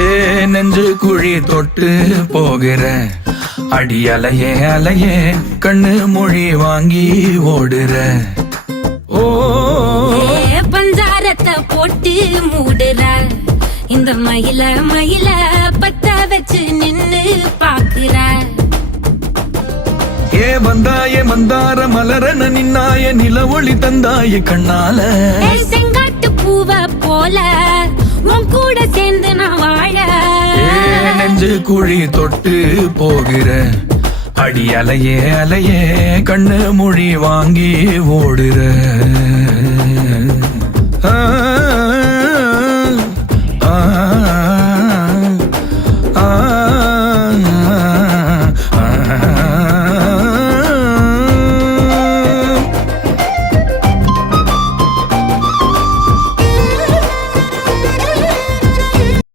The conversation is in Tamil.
ஏ நெஞ்சு குழி தொட்டு போகிற அடி அலையே அலையே கண்ணு மொழி வாங்கி ஓடுற. ஓ பஞ்சாரத்தை போட்டு மூடுற இந்த மயில மயில பத்த வச்சு நின்னு பாக்குற. ஏ வந்தாய மந்தார மலரன நின்னாய நில ஒளி தந்தாய கண்ணால. செங்காட்டு பூவ போல உன் கூட சேர்ந்து நான் வாழ. நெஞ்சு குழி தொட்டு போகிற அடி அலையே அலையே கண்ணு மொழி வாங்கி ஓடுற.